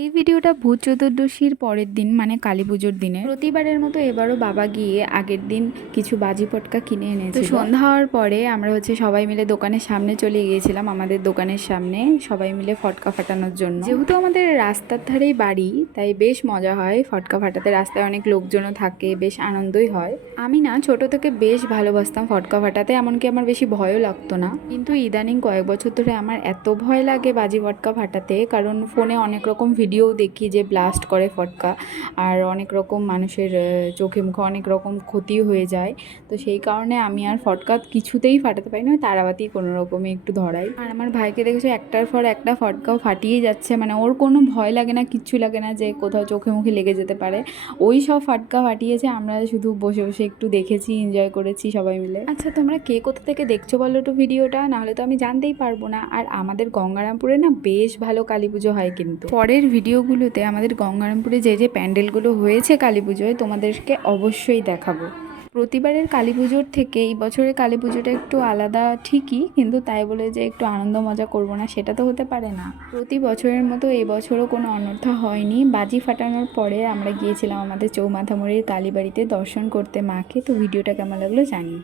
এই ভিডিওটা ভূত চতুর্দশীর পরের দিন মানে কালী পুজোর দিনে। প্রতিবারের মতো এবারও বাবা গিয়ে আগের দিন কিছু বাজি পটকা কিনে এনেছে। তো সন্ধ্যা হওয়ার পরে আমরা সবাই মিলে দোকানের সামনে চলে গিয়েছিলাম, আমাদের দোকানের সামনে সবাই মিলে ফটকা ফাটানোর জন্য। যেহেতু আমাদের রাস্তার ধারেই বাড়ি, তাই বেশ মজা হয় ফটকা ফাটাতে। রাস্তায় অনেক লোকজনও থাকে, বেশ আনন্দই হয়। আমি না ছোট থেকে বেশ ভালোবাসতাম ফটকা ফাটাতে, এমনকি আমার বেশি ভয়ও লাগতো না। কিন্তু ইদানিং কয়েক বছর ধরে আমার এত ভয় লাগে বাজি ফটকা ফাটাতে, কারণ ফোনে অনেক রকম ভিডিও দেখি যে ব্লাস্ট করে ফটকা, আর অনেক রকম মানুষের চোখে মুখে অনেক রকম ক্ষতি হয়ে যায়। তো সেই কারণে আমি আর ফটকা কিছুতেই ফাটাতে পারি না, তারাবাতি কোনো রকমে একটু ধরাই। আর আমার ভাইকে দেখেছো একটার পর একটা ফটকাও ফাটিয়ে যাচ্ছে, মানে ওর কোনো ভয় লাগে না, কিচ্ছু লাগে না যে কোথাও চোখে মুখে লেগে যেতে পারে। ওই সব ফাটকা ফাটিয়েছে, আমরা শুধু বসে বসে একটু দেখেছি, এনজয় করেছি সবাই মিলে। আচ্ছা, তোমরা কে কোথা থেকে দেখছো বলো একটু ভিডিওটা, নাহলে তো আমি জানতেই পারবো না। আর আমাদের গঙ্গারামপুরে না বেশ ভালো কালী পুজো হয়, কিন্তু পরের ভিডিওগুলোতে আমাদের গঙ্গারামপুরে যে যে প্যান্ডেলগুলো হয়েছে কালী পুজোয় তোমাদেরকে অবশ্যই দেখাবো। প্রতিবারের কালী পুজোর থেকে এই বছরের কালী পুজোটা একটু আলাদা ঠিকই, কিন্তু তাই বলে যে একটু আনন্দ মজা করবো না সেটা তো হতে পারে না। প্রতি বছরের মতো এবছরও কোনো অনর্থা হয়নি। বাজি ফাটানোর পরে আমরা গিয়েছিলাম আমাদের চৌমাথামুড়ির কালীবাড়িতে দর্শন করতে মাকে। তো ভিডিওটা কেমন লাগলো জানি।